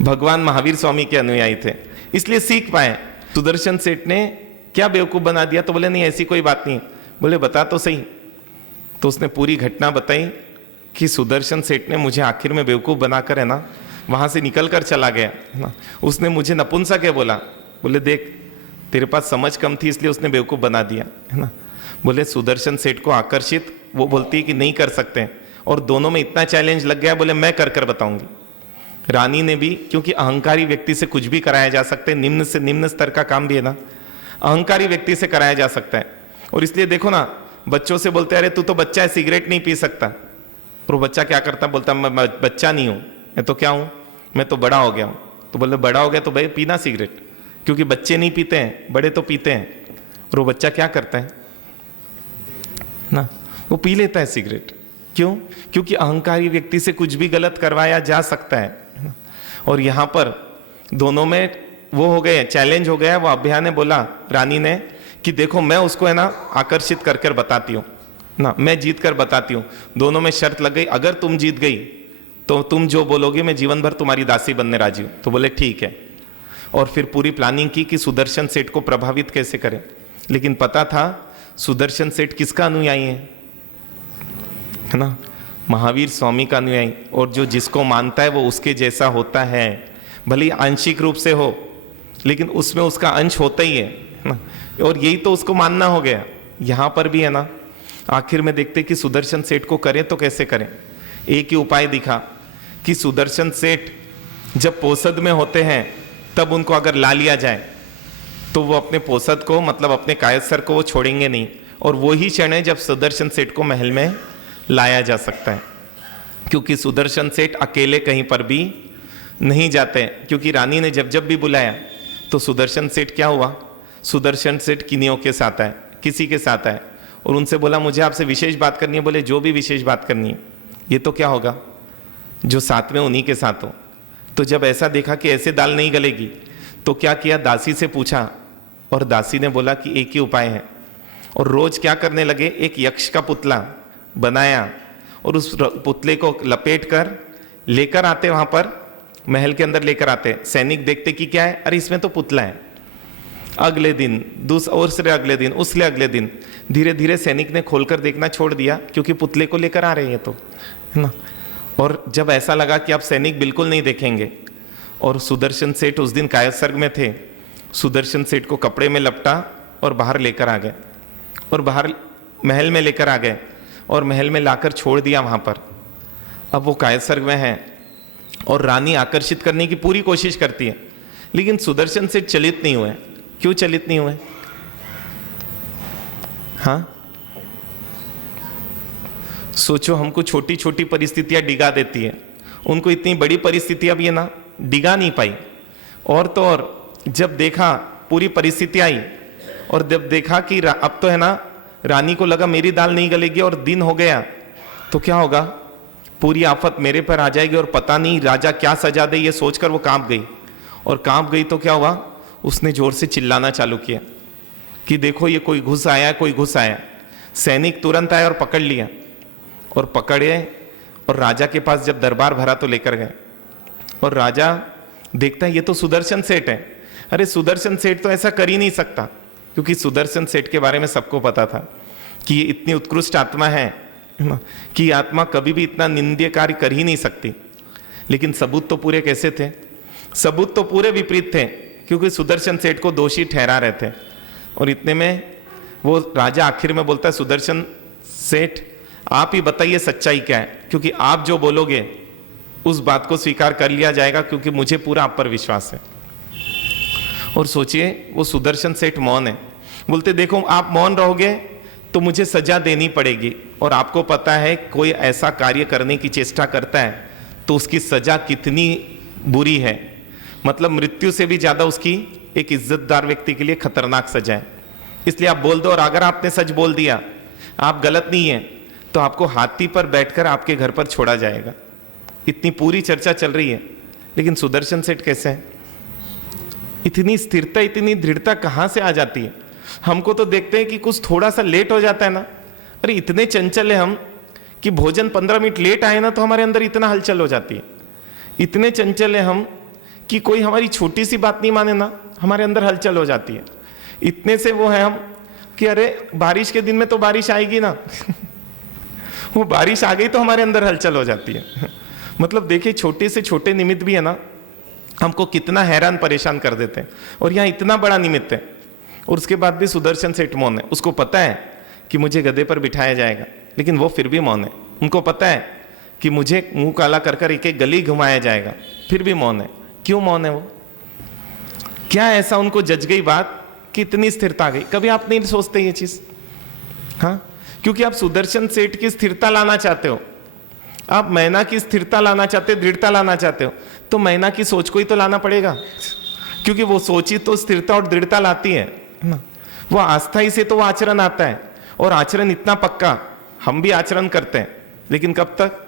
भगवान महावीर स्वामी के अनुयायी थे, इसलिए सीख पाए। सुदर्शन सेठ ने क्या बेवकूफ बना दिया, तो बोले नहीं ऐसी कोई बात नहीं। बोले बता तो सही। तो उसने पूरी घटना बताई कि सुदर्शन सेठ ने मुझे आखिर में बेवकूफ बनाकर, है ना, वहां से निकल कर चला गया, है ना। उसने मुझे नपुंसक है बोला। बोले देख तेरे पास समझ कम थी इसलिए उसने बेवकूफ बना दिया, है ना। बोले सुदर्शन सेठ को आकर्षित वो बोलती है कि नहीं कर सकते, और दोनों में इतना चैलेंज लग गया, बोले मैं कर बताऊंगी। रानी ने भी, क्योंकि अहंकारी व्यक्ति से कुछ भी कराया जा सकता है, निम्न से निम्न स्तर का काम भी है ना, अहंकारी व्यक्ति से कराया जा सकता है। और इसलिए देखो ना, बच्चों से बोलते हैं अरे तू तो बच्चा है, सिगरेट नहीं पी सकता, और वो बच्चा क्या करता है, बोलता मैं बच्चा नहीं हूँ, मैं तो क्या हूँ, मैं तो बड़ा हो गया हूँ। तो बोले बड़ा हो गया तो भाई पीना सिगरेट, क्योंकि बच्चे नहीं पीते हैं, बड़े तो पीते हैं। और वो बच्चा क्या करता है ना, वो पी लेता है सिगरेट। क्यों? क्योंकि अहंकारी व्यक्ति से कुछ भी गलत करवाया जा सकता है। और यहाँ पर दोनों में वो हो गए, चैलेंज हो गया। वो अभ्या ने बोला रानी ने कि देखो मैं उसको है ना आकर्षित कर कर बताती हूँ ना, मैं जीत कर बताती हूँ। दोनों में शर्त लग गई, अगर तुम जीत गई तो तुम जो बोलोगे मैं जीवन भर तुम्हारी दासी बनने राजी हूँ। तो बोले ठीक है। और फिर पूरी प्लानिंग की कि सुदर्शन सेठ को प्रभावित कैसे करें। लेकिन पता था सुदर्शन सेठ किसका अनुयायी है ना, महावीर स्वामी का अनुयायी। और जो जिसको मानता है वो उसके जैसा होता है, भले ही आंशिक रूप से हो, लेकिन उसमें उसका अंश होता ही है ना। और यही तो उसको मानना हो गया। यहाँ पर भी है ना, आखिर में देखते कि सुदर्शन सेठ को करें तो कैसे करें। एक ही उपाय दिखा कि सुदर्शन सेठ जब पोसद में होते हैं तब उनको अगर ला लिया जाए तो वो अपने पोसद को, मतलब अपने कायस्सर को वो छोड़ेंगे नहीं। और वो ही क्षण है जब सुदर्शन सेठ को महल में लाया जा सकता है, क्योंकि सुदर्शन सेठ अकेले कहीं पर भी नहीं जाते। क्योंकि रानी ने जब जब भी बुलाया तो सुदर्शन सेठ क्या हुआ, सुदर्शन सेठ किन्नियों के साथ आए, किसी के साथ आए और उनसे बोला मुझे आपसे विशेष बात करनी है। बोले जो भी विशेष बात करनी है। ये तो क्या होगा, जो साथ में उन्हीं के साथ हो। तो जब ऐसा देखा कि ऐसे दाल नहीं गलेगी तो क्या किया, दासी से पूछा और दासी ने बोला कि एक ही उपाय है। और रोज क्या करने लगे, एक यक्ष का पुतला बनाया और उस पुतले को लपेट कर लेकर आते, वहां पर महल के अंदर लेकर आते। सैनिक देखते कि क्या है, अरे इसमें तो पुतला है। अगले दिन दूसरे अगले दिन, उसले अगले दिन, धीरे धीरे सैनिक ने खोलकर देखना छोड़ दिया, क्योंकि पुतले को लेकर आ रहे हैं तो, है ना। और जब ऐसा लगा कि अब सैनिक बिल्कुल नहीं देखेंगे, और सुदर्शन सेठ उस दिन कायस्सर्ग में थे, सुदर्शन सेठ को कपड़े में लपटा और बाहर लेकर आ गए, और बाहर महल में लेकर आ गए, और महल में लाकर छोड़ दिया वहां पर। अब वो कायस्सर्ग में है और रानी आकर्षित करने की पूरी कोशिश करती है, लेकिन सुदर्शन सेठ चलित नहीं हुए। क्यों चलित नहीं हुए? हाँ, सोचो, हमको छोटी छोटी परिस्थितियां डिगा देती है, उनको इतनी बड़ी परिस्थितियां भी है ना डिगा नहीं पाई। और तो और जब देखा पूरी परिस्थिति आई और जब देखा कि अब तो है ना, रानी को लगा मेरी दाल नहीं गलेगी और दिन हो गया तो क्या होगा, पूरी आफत मेरे पर आ जाएगी और पता नहीं राजा क्या सजा दे, ये सोचकर वो कांप गई। और कांप गई तो क्या हुआ, उसने जोर से चिल्लाना चालू किया कि देखो ये कोई घुस आया, कोई घुस आया। सैनिक तुरंत आए और पकड़ लिया, और पकड़े और राजा के पास जब दरबार भरा तो लेकर गए। और राजा देखता है ये तो सुदर्शन सेठ है। अरे सुदर्शन सेठ तो ऐसा कर ही नहीं सकता, क्योंकि सुदर्शन सेठ के बारे में सबको पता था कि ये इतनी उत्कृष्ट आत्मा है कि आत्मा कभी भी इतना निंद्य कार्य कर ही नहीं सकती। लेकिन सबूत तो पूरे कैसे थे, सबूत तो पूरे विपरीत थे, क्योंकि सुदर्शन सेठ को दोषी ठहरा रहे थे। और इतने में वो राजा आखिर में बोलता है, सुदर्शन सेठ आप ही बताइए सच्चाई क्या है, क्योंकि आप जो बोलोगे उस बात को स्वीकार कर लिया जाएगा, क्योंकि मुझे पूरा आप पर विश्वास है। और सोचिए वो सुदर्शन सेठ मौन है। बोलते देखो आप मौन रहोगे तो मुझे सजा देनी पड़ेगी, और आपको पता है कोई ऐसा कार्य करने की चेष्टा करता है तो उसकी सजा कितनी बुरी है, मतलब मृत्यु से भी ज्यादा उसकी एक इज्जतदार व्यक्ति के लिए खतरनाक सजा है। इसलिए आप बोल दो, और अगर आपने सच बोल दिया, आप गलत नहीं है, तो आपको हाथी पर बैठकर आपके घर पर छोड़ा जाएगा। इतनी पूरी चर्चा चल रही है, लेकिन सुदर्शन सेठ कैसे है, इतनी स्थिरता, इतनी दृढ़ता कहां से आ जाती है। हमको तो देखते हैं कि कुछ थोड़ा सा लेट हो जाता है ना, अरे इतने चंचल है हम कि भोजन 15 मिनट लेट आए ना तो हमारे अंदर इतना हलचल हो जाती है। इतने चंचल है हम कि कोई हमारी छोटी सी बात नहीं माने ना, हमारे अंदर हलचल हो जाती है। इतने से वो है हम कि अरे बारिश के दिन में तो बारिश आएगी ना वो बारिश आ गई तो हमारे अंदर हलचल हो जाती है। मतलब देखिए, छोटे से छोटे निमित्त भी है ना हमको कितना हैरान परेशान कर देते हैं, और यहाँ इतना बड़ा निमित्त है। और उसके बाद भी सुदर्शन सेठ मौन है। उसको पता है कि मुझे गधे पर बिठाया जाएगा, लेकिन वो फिर भी मौन है। उनको पता है कि मुझे मुंह काला कर कर एक एक गली घुमाया जाएगा, फिर भी मौन है। क्यों मौन है वो? क्या ऐसा उनको जज गई बात कि इतनी स्थिरता आ गई? कभी आप नहीं सोचते ये चीज? हाँ, क्योंकि आप सुदर्शन सेठ की स्थिरता लाना चाहते हो, आप मैना की स्थिरता लाना चाहते हो, दृढ़ता लाना चाहते हो, तो मैना की सोच को ही तो लाना पड़ेगा, क्योंकि वो सोच ही तो स्थिरता और दृढ़ता लाती है ना। वो आस्था ही से तो वो आचरण आता है, और आचरण इतना पक्का, हम भी आचरण करते हैं, लेकिन कब तक?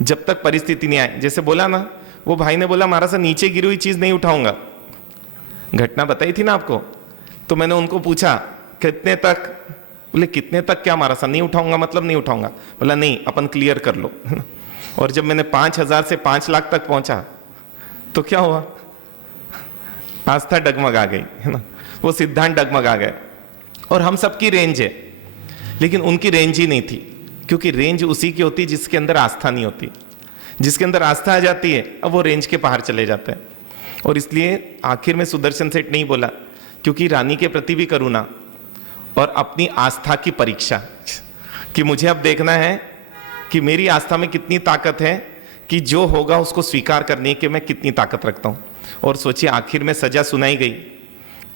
जब तक परिस्थिति नहीं आए। जैसे बोला ना, वो भाई ने बोला महाराज नीचे गिरी हुई चीज नहीं उठाऊंगा, घटना बताई थी ना आपको। तो मैंने उनको पूछा कितने तक, बोले कितने तक क्या महाराज, नहीं उठाऊंगा मतलब नहीं उठाऊंगा। बोला नहीं, अपन क्लियर कर लो। और जब मैंने 5,000 से 5 लाख तक पहुंचा तो क्या हुआ? आस्था डगमगा गई, है ना, वो सिद्धांत डगमगा गए। और हम सबकी रेंज है, लेकिन उनकी रेंज ही नहीं थी, क्योंकि रेंज उसी की होती जिसके अंदर आस्था नहीं होती। जिसके अंदर आस्था आ जाती है, अब वो रेंज के बाहर चले जाते हैं। और इसलिए आखिर में सुदर्शन सेठ नहीं बोला, क्योंकि रानी के प्रति भी करुणा और अपनी आस्था की परीक्षा, कि मुझे अब देखना है कि मेरी आस्था में कितनी ताकत है, कि जो होगा उसको स्वीकार करने की मैं कितनी ताकत रखता हूं। और सोचिए, आखिर में सजा सुनाई गई,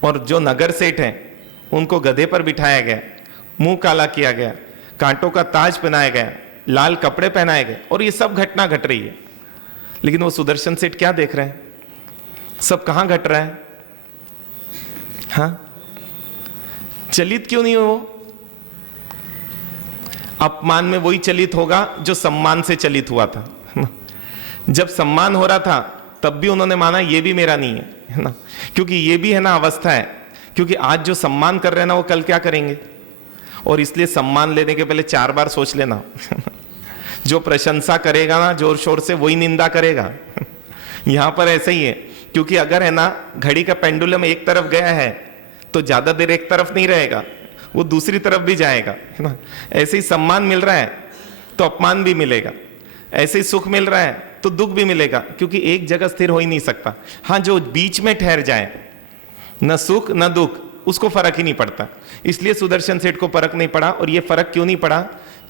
और जो नगर सेठ हैं उनको गधे पर बिठाया गया, मुंह काला किया गया, कांटों का ताज पहनाया गया, लाल कपड़े पहनाए गए, और ये सब घटना घट रही है। लेकिन वो सुदर्शन सेठ क्या देख रहे हैं? सब कहां घट रहा है? हाँ, चलित क्यों नहीं हो वो? अपमान में वही चलित होगा जो सम्मान से चलित हुआ था। जब सम्मान हो रहा था तब भी उन्होंने माना ये भी मेरा नहीं है ना, क्योंकि ये भी है ना अवस्था है, क्योंकि आज जो सम्मान कर रहे हैं ना वो कल क्या करेंगे। और इसलिए सम्मान लेने के पहले 4 बार सोच लेना। जो प्रशंसा करेगा ना जोर शोर से, वही निंदा करेगा। यहां पर ऐसा ही है, क्योंकि अगर है ना घड़ी का पेंडुलम एक तरफ गया है तो ज्यादा देर एक तरफ नहीं रहेगा, वो दूसरी तरफ भी जाएगा, है ना। ऐसे ही सम्मान मिल रहा है तो अपमान भी मिलेगा, ऐसे ही सुख मिल रहा है तो दुख भी मिलेगा, क्योंकि एक जगह स्थिर हो ही नहीं सकता। हाँ, जो बीच में ठहर जाए, न सुख न दुख, उसको फर्क ही नहीं पड़ता। इसलिए सुदर्शन सेठ को फर्क नहीं पड़ा। और ये फर्क क्यों नहीं पड़ा?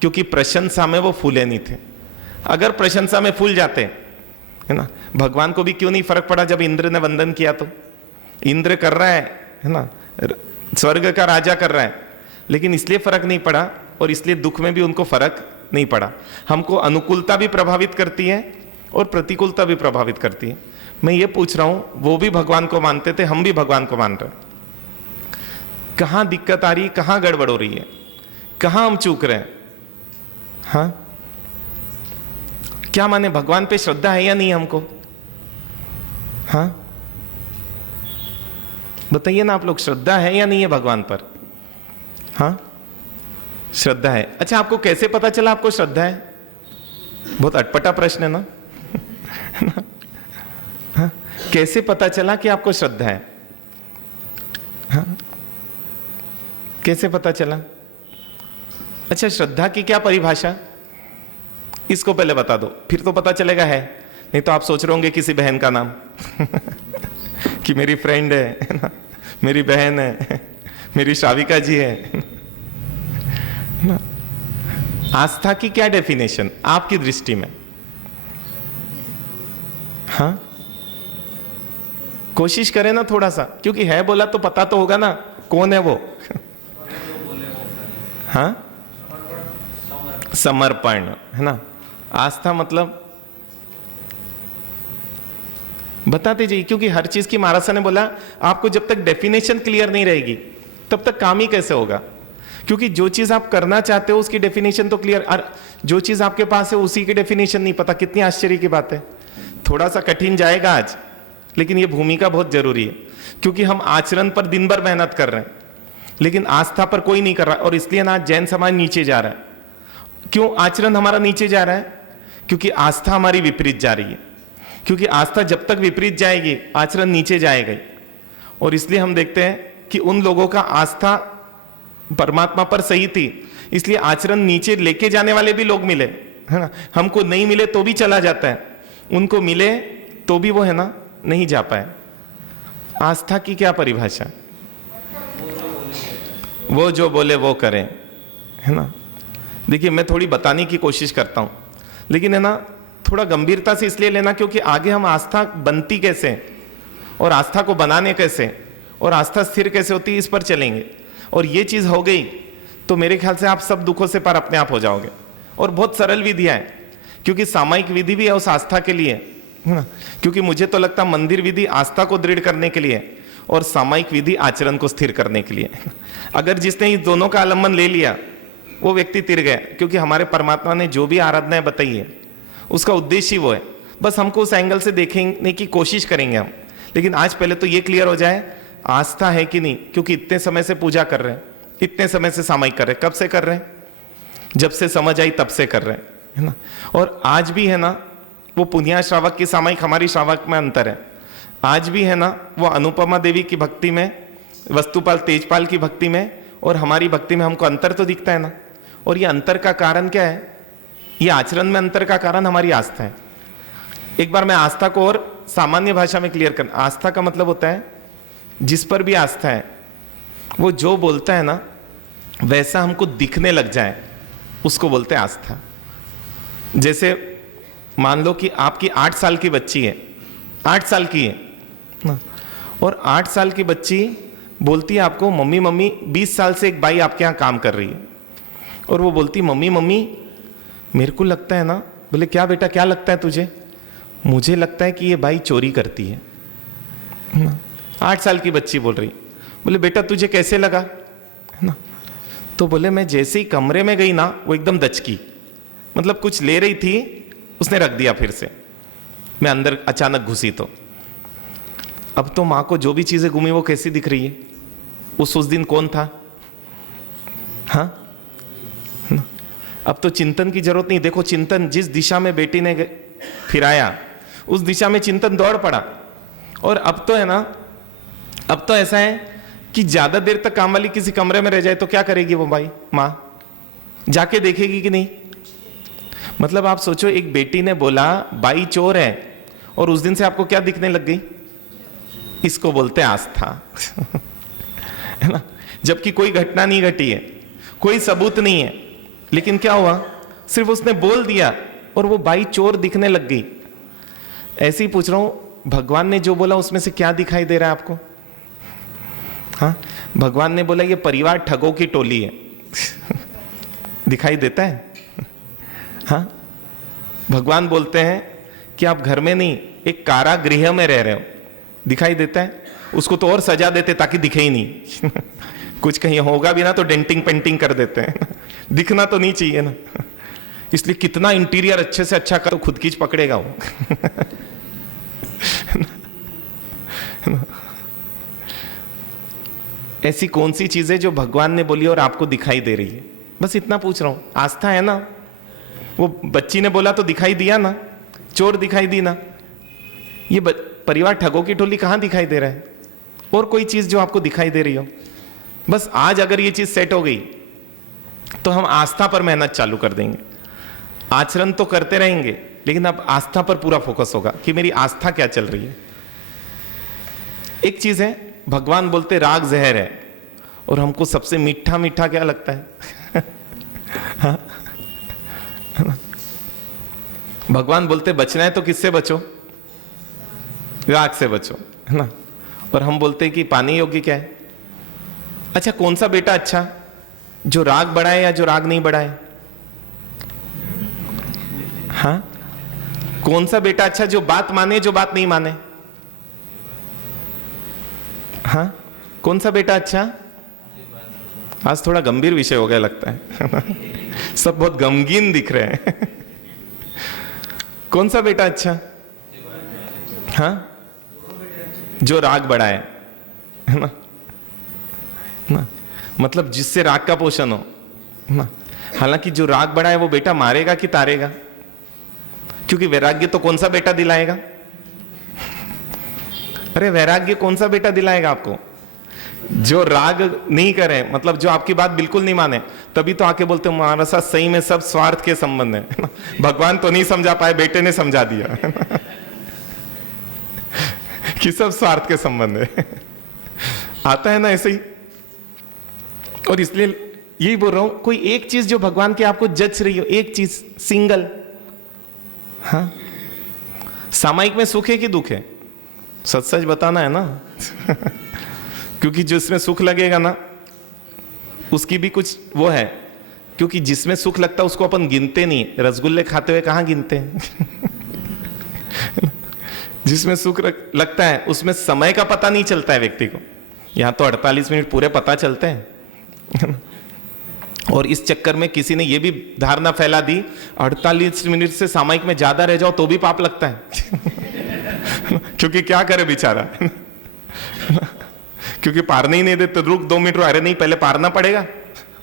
क्योंकि प्रशंसा में वो फूले नहीं थे। अगर प्रशंसा में फूल जाते, है ना, भगवान को भी क्यों नहीं फर्क पड़ा जब इंद्र ने वंदन किया? तो इंद्र कर रहा है ना, स्वर्ग का राजा कर रहा है, लेकिन इसलिए फर्क नहीं पड़ा, और इसलिए दुख में भी उनको फर्क नहीं पड़ा। हमको अनुकूलता भी प्रभावित करती है और प्रतिकूलता भी प्रभावित करती है। मैं ये पूछ रहा हूं, वो भी भगवान को मानते थे, हम भी भगवान को मान रहे हैं। कहां दिक्कत आ रही है, कहां गड़बड़ हो रही है, कहां हम चूक रहे हैं? हाँ, क्या माने, भगवान पे श्रद्धा है या नहीं हमको? हाँ, बताइए ना आप लोग, श्रद्धा है या नहीं है भगवान पर? हाँ, श्रद्धा है। अच्छा, आपको कैसे पता चला आपको श्रद्धा है? बहुत अटपटा प्रश्न है ना। हाँ, कैसे पता चला कि आपको श्रद्धा है? हाँ, कैसे पता चला? अच्छा, श्रद्धा की क्या परिभाषा, इसको पहले बता दो, फिर तो पता चलेगा है। नहीं तो आप सोच रहे होंगे किसी बहन का नाम कि मेरी फ्रेंड है ना, मेरी बहन है, मेरी श्राविका जी है ना। आस्था की क्या डेफिनेशन आपकी दृष्टि में? हाँ, कोशिश करें ना थोड़ा सा, क्योंकि है बोला तो पता तो होगा ना कौन है वो। हाँ, समर्पण, है ना। आस्था मतलब बताते जाइए, क्योंकि हर चीज की महाराज ने बोला आपको जब तक डेफिनेशन क्लियर नहीं रहेगी तब तक काम ही कैसे होगा। क्योंकि जो चीज आप करना चाहते हो उसकी डेफिनेशन तो क्लियर, और जो चीज आपके पास है उसी की डेफिनेशन नहीं पता। कितनी आश्चर्य की बात है। थोड़ा सा कठिन जाएगा आज, लेकिन ये भूमिका बहुत जरूरी है, क्योंकि हम आचरण पर दिन भर मेहनत कर रहे हैं लेकिन आस्था पर कोई नहीं कर रहा। और इसलिए ना जैन समाज नीचे जा रहा है। क्यों आचरण हमारा नीचे जा रहा है? क्योंकि आस्था हमारी विपरीत जा रही है। क्योंकि आस्था जब तक विपरीत जाएगी आचरण नीचे जाएगा। और इसलिए हम देखते हैं कि उन लोगों का आस्था परमात्मा पर सही थी, इसलिए आचरण नीचे लेके जाने वाले भी लोग मिले, है ना। हमको नहीं मिले तो भी चला जाता है, उनको मिले तो भी वो, है ना, नहीं जा पाए। आस्था की क्या परिभाषा? वो जो बोले वो करें, है ना। देखिए, मैं थोड़ी बताने की कोशिश करता हूं, लेकिन है ना थोड़ा गंभीरता से इसलिए लेना क्योंकि आगे हम आस्था बनती कैसे और आस्था को बनाने कैसे और आस्था स्थिर कैसे होती है इस पर चलेंगे। और ये चीज हो गई तो मेरे ख्याल से आप सब दुखों से पार अपने आप हो जाओगे। और बहुत सरल विधियां है, क्योंकि सामायिक विधि भी है उस आस्था के लिए, है ना। क्योंकि मुझे तो लगता मंदिर विधि आस्था को दृढ़ करने के लिए और सामायिक विधि आचरण को स्थिर करने के लिए। अगर जिसने इस दोनों का आलम्बन ले लिया वो व्यक्ति तिर गया, क्योंकि हमारे परमात्मा ने जो भी आराधनाएं बताई है उसका उद्देश्य ही वो है। बस हमको उस एंगल से देखने की कोशिश करेंगे हम। लेकिन आज पहले तो ये क्लियर हो जाए आस्था है कि नहीं, क्योंकि इतने समय से पूजा कर रहे हैं, इतने समय से सामायिक कर रहे हैं। कब से कर रहे हैं? जब से समझ आई तब से कर रहे हैं, है ना। और आज भी है ना वो पुनिया श्रावक की सामायिक, हमारी श्रावक में अंतर है। आज भी है ना वो अनुपमा देवी की भक्ति में, वस्तुपाल तेजपाल की भक्ति में और हमारी भक्ति में हमको अंतर तो दिखता है ना। और ये अंतर का कारण क्या है? ये आचरण में अंतर का कारण हमारी आस्था है। एक बार मैं आस्था को और सामान्य भाषा में क्लियर कर, आस्था का मतलब होता है जिस पर भी आस्था है वो जो बोलता है ना वैसा हमको दिखने लग जाए, उसको बोलते हैं आस्था। जैसे मान लो कि आपकी 8 साल की बच्ची है, 8 साल की है ना, और 8 साल की बच्ची बोलती है आपको, मम्मी मम्मी 20 साल से एक बाई आपके यहाँ काम कर रही है, और वो बोलती मम्मी मम्मी मेरे को लगता है ना, बोले क्या बेटा क्या लगता है तुझे? मुझे लगता है कि ये बाई चोरी करती है ना। 8 साल की बच्ची बोल रही। बोले बेटा तुझे कैसे लगा, है ना? तो बोले मैं जैसे ही कमरे में गई ना वो एकदम दचकी, मतलब कुछ ले रही थी उसने रख दिया, फिर से मैं अंदर अचानक घुसी। तो अब तो माँ को जो भी चीजें घूमी वो कैसी दिख रही है? उस दिन कौन था? हाँ, अब तो चिंतन की जरूरत नहीं। देखो चिंतन जिस दिशा में बेटी ने फिराया उस दिशा में चिंतन दौड़ पड़ा। और अब तो है ना, अब तो ऐसा है कि ज्यादा देर तक काम वाली किसी कमरे में रह जाए तो क्या करेगी वो भाई माँ? जाके देखेगी कि नहीं? मतलब आप सोचो, एक बेटी ने बोला बाई चोर है और उस दिन से आपको क्या दिखने लग गई? इसको बोलते हैं आस्था। है ना। जबकि कोई घटना नहीं घटी है, कोई सबूत नहीं है, लेकिन क्या हुआ, सिर्फ उसने बोल दिया और वो बाई चोर दिखने लग गई। ऐसे ही पूछ रहा हूं, भगवान ने जो बोला उसमें से क्या दिखाई दे रहा है आपको? हाँ, भगवान ने बोला ये परिवार ठगों की टोली है। दिखाई देता है? हाँ, भगवान बोलते हैं कि आप घर में नहीं एक कारागृह में रह रहे हो, दिखाई देता है? उसको तो और सजा देते ताकि दिखे ही नहीं। कुछ कहीं होगा भी ना तो डेंटिंग पेंटिंग कर देते हैं। दिखना तो नहीं चाहिए ना, इसलिए कितना इंटीरियर अच्छे से अच्छा कर तो खुद कीच पकड़ेगा वो। ऐसी कौन सी चीजें जो भगवान ने बोली और आपको दिखाई दे रही है? बस इतना पूछ रहा हूं। आस्था है ना। वो बच्ची ने बोला तो दिखाई दिया ना, चोर दिखाई दी ना। ये परिवार ठगों की टोली कहां दिखाई दे रहा है? और कोई चीज जो आपको दिखाई दे रही हो? बस आज अगर ये चीज सेट हो गई तो हम आस्था पर मेहनत चालू कर देंगे। आचरण तो करते रहेंगे लेकिन अब आस्था पर पूरा फोकस होगा कि मेरी आस्था क्या चल रही है। एक चीज है, भगवान बोलते राग जहर है, और हमको सबसे मीठा मीठा क्या लगता है? हाँ? भगवान बोलते बचना है तो किससे बचो? राग से बचो, है ना। और हम बोलते हैं कि पानी योग्य क्या है? अच्छा, कौन सा बेटा अच्छा, जो राग बढ़ाए या जो राग नहीं बढ़ाए? हाँ, कौन सा बेटा अच्छा, जो बात माने जो बात नहीं माने? हाँ, कौन सा बेटा अच्छा? आज थोड़ा गंभीर विषय हो गया लगता है। सब बहुत गमगीन दिख रहे हैं। कौन सा बेटा अच्छा? हाँ, जो राग बढ़ाए, है ना। ना मतलब जिससे राग का पोषण हो ना। हालांकि जो राग बढ़ाए वो बेटा मारेगा कि तारेगा? क्योंकि वैराग्य तो कौन सा बेटा दिलाएगा? अरे वैराग्य कौन सा बेटा दिलाएगा आपको? जो राग नहीं करे, मतलब जो आपकी बात बिल्कुल नहीं माने, तभी तो आके बोलते हमारे साथ सही में सब स्वार्थ के संबंध है। भगवान तो नहीं समझा पाए, बेटे ने समझा दिया कि सब स्वार्थ के संबंध है। आता है ना ऐसे ही। और इसलिए यही बोल रहा हूं, कोई एक चीज जो भगवान के आपको जच रही हो, एक चीज सिंगल। हाँ, सामायिक में सुख है कि दुख है? सच सच बताना है ना। क्योंकि जिसमें सुख लगेगा ना उसकी भी कुछ वो है क्योंकि जिसमें सुख लगता है उसको अपन गिनते नहीं। रसगुल्ले खाते हुए कहाँ गिनते हैं? जिसमें सुख लगता है उसमें समय का पता नहीं चलता है व्यक्ति को। यहां तो 48 मिनट पूरे पता चलते हैं। और इस चक्कर में किसी ने यह भी धारणा फैला दी 48 मिनट से सामयिक में ज्यादा रह जाओ तो भी पाप लगता है। क्योंकि क्या करे बेचारा, क्योंकि पारने ही नहीं देते, रुक 2 मिनट, अरे नहीं पहले पारना पड़ेगा,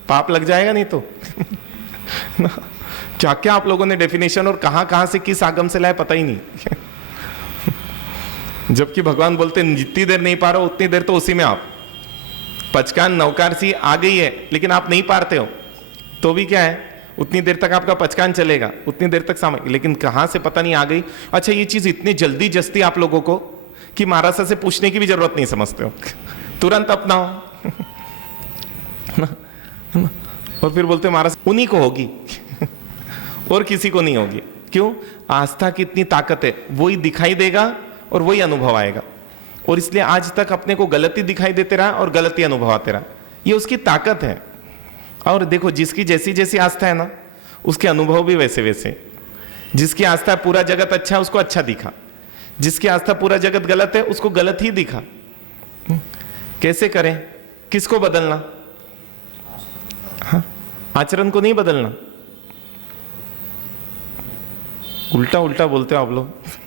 पाप लग जाएगा नहीं तो। क्या क्या आप लोगों ने डेफिनेशन और कहां कहां से किस आगम से लाए पता ही नहीं। जबकि भगवान बोलते जितनी देर नहीं पा रहे हो उतनी देर तो उसी में आप, पचकान नौकार सी आ गई है लेकिन आप नहीं पारते हो तो भी क्या है, उतनी देर तक आपका पचकान चलेगा, उतनी देर तक सामय, लेकिन कहां से पता नहीं आ गई। अच्छा ये चीज इतनी जल्दी जस्ती आप लोगों को कि महाराज से पूछने की भी जरूरत नहीं समझते हो, तुरंत अपनाओ। और फिर बोलते महाराज उन्हीं को होगी और किसी को नहीं होगी। क्यों? आस्था की इतनी ताकत है, वही दिखाई देगा और वही अनुभव आएगा। और इसलिए आज तक अपने को गलती दिखाई देते रहा और गलती अनुभव आते रहा, ये उसकी ताकत है। और देखो जिसकी जैसी जैसी आस्था है ना उसके अनुभव भी वैसे वैसे। जिसकी आस्था पूरा जगत अच्छा है उसको अच्छा दिखा, जिसकी आस्था पूरा जगत गलत है उसको गलत ही दिखा। कैसे करें? किसको बदलना? हाँ, आचरण को नहीं बदलना। उल्टा उल्टा बोलते हो आप लोग।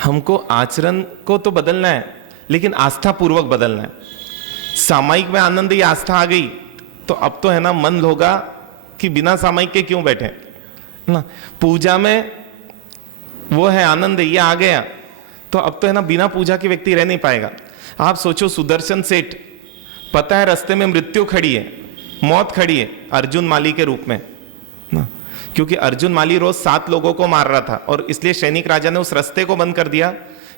हमको आचरण को तो बदलना है लेकिन आस्था पूर्वक बदलना है। सामायिक में आनंद ये आस्था आ गई तो अब तो है ना मन होगा कि बिना सामायिक के क्यों बैठे ना। पूजा में वो है आनंद, ये आ गया तो अब तो है ना बिना पूजा के व्यक्ति रह नहीं पाएगा। आप सोचो सुदर्शन सेठ, पता है रास्ते में मृत्यु खड़ी है, मौत खड़ी है अर्जुन माली के रूप में ना, क्योंकि अर्जुन माली रोज 7 लोगों को मार रहा था और इसलिए सैनिक राजा ने उस रास्ते को बंद कर दिया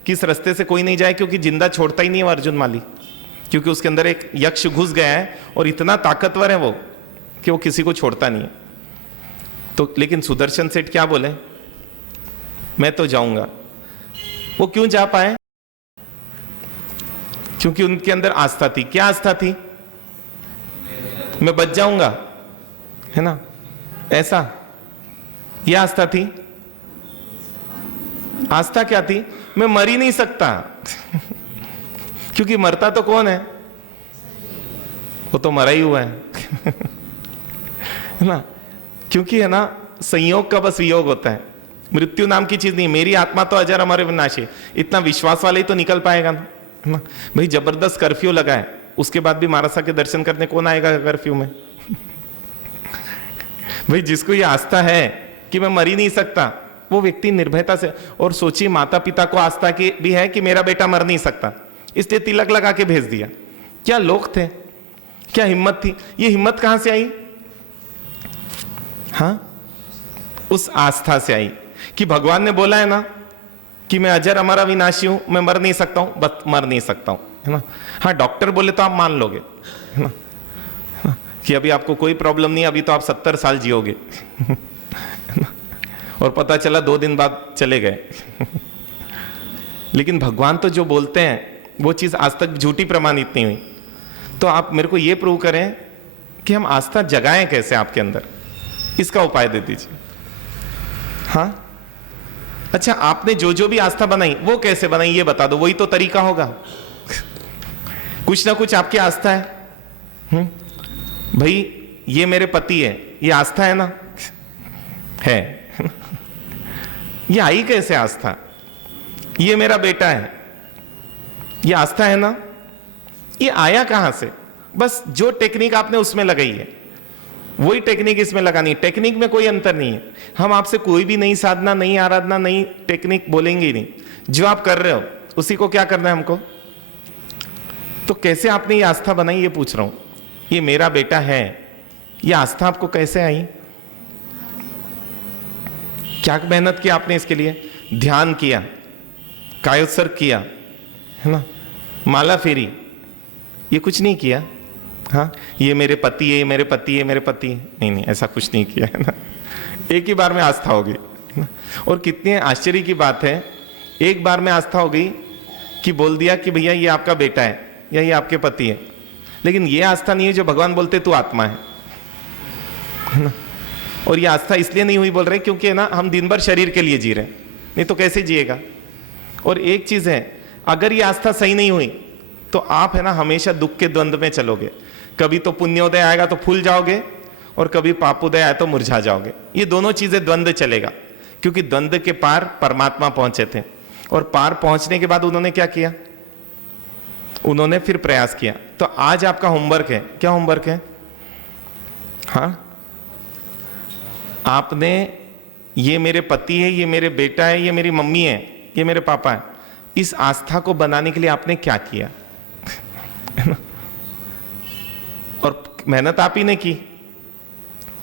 कि इस रास्ते से कोई नहीं जाए, क्योंकि जिंदा छोड़ता ही नहीं है अर्जुन माली, क्योंकि उसके अंदर एक यक्ष घुस गया है और इतना ताकतवर है वो कि वो किसी को छोड़ता नहीं है। तो लेकिन सुदर्शन सेठ क्या बोले, मैं तो जाऊंगा। वो क्यों जा पाए? क्योंकि उनके अंदर आस्था थी। क्या आस्था थी? मैं बच जाऊंगा, है ना, ऐसा यह आस्था थी। आस्था क्या थी? मैं मर ही नहीं सकता। क्योंकि मरता तो कौन है? वो तो मरा ही हुआ है ना। क्योंकि है ना संयोग का बस वियोग होता है, मृत्यु नाम की चीज नहीं। मेरी आत्मा तो अजर अमर विनाशी, इतना विश्वास वाले ही तो निकल पाएगा ना। भाई जबरदस्त कर्फ्यू लगा है, उसके बाद भी महाराज के दर्शन करने कौन आएगा कर्फ्यू में? भाई जिसको ये आस्था है कि मैं मर ही नहीं सकता, वो व्यक्ति निर्भयता से। और सोचिए माता पिता को आस्था की भी है कि मेरा बेटा मर नहीं सकता, इसलिए तिलक लगा के भेज दिया। क्या लोग थे, क्या हिम्मत थी। ये हिम्मत कहां से आई? हाँ, उस आस्था से आई कि भगवान ने बोला है ना कि मैं अजर अमर अविनाशी हूं, मैं मर नहीं सकता हूं, बस मर नहीं सकता हूं, है ना। हाँ, डॉक्टर बोले तो आप मान लोगे, है ना, कि अभी आपको कोई प्रॉब्लम नहीं, अभी तो आप 70 साल जियोगे। और पता चला 2 दिन बाद चले गए। लेकिन भगवान तो जो बोलते हैं वो चीज आज तक झूठी प्रमाणित नहीं हुई। तो आप मेरे को ये प्रूव करें कि हम आस्था जगाएं कैसे आपके अंदर, इसका उपाय दे दीजिए। हाँ, अच्छा आपने जो जो भी आस्था बनाई वो कैसे बनाई ये बता दो, वही तो तरीका होगा। कुछ ना कुछ आपकी आस्था है। भाई ये मेरे पति है, ये आस्था है ना, है। ये आई कैसे आस्था? ये मेरा बेटा है, ये आस्था है ना। ये आया कहां से? बस जो टेक्निक आपने उसमें लगाई है वही टेक्निक इसमें लगानी। टेक्निक में कोई अंतर नहीं है। हम आपसे कोई भी नई साधना, नई आराधना, नई टेक्निक बोलेंगे ही नहीं। जो आप कर रहे हो उसी को क्या करना है हमको। तो कैसे आपने ये आस्था बनाई ये पूछ रहा हूं। ये मेरा बेटा है, ये आस्था आपको कैसे आई? क्या मेहनत की आपने इसके लिए? ध्यान किया, कायोत्सर्ग किया, है ना, माला फेरी, ये कुछ नहीं किया। हाँ, ये मेरे पति है, ये मेरे पति है, मेरे पति है, नहीं नहीं, ऐसा कुछ नहीं किया, है ना। एक ही बार में आस्था हो गई। और कितनी आश्चर्य की बात है, एक बार में आस्था हो गई कि बोल दिया कि भैया ये आपका बेटा है या ये आपके पति है। लेकिन ये आस्था नहीं है जो भगवान बोलते तू आत्मा है। है ना। और ये आस्था इसलिए नहीं हुई बोल रहे क्योंकि है ना हम दिन भर शरीर के लिए जी रहे हैं, नहीं तो कैसे जिएगा। और एक चीज है, अगर ये आस्था सही नहीं हुई तो आप है ना हमेशा दुख के द्वंद्व में चलोगे। कभी तो पुण्योदय आएगा तो फूल जाओगे, और कभी पापोदय आए तो मुरझा जाओगे। ये दोनों चीजें द्वंद्व चलेगा, क्योंकि द्वंद्व के पार परमात्मा पहुंचे थे, और पार पहुंचने के बाद उन्होंने क्या किया, उन्होंने फिर प्रयास किया। तो आज आपका होमवर्क है, क्या होमवर्क है? हाँ, आपने, ये मेरे पति है, ये मेरे बेटा है, ये मेरी मम्मी है, ये मेरे पापा है, इस आस्था को बनाने के लिए आपने क्या किया? और मेहनत आप ही ने की,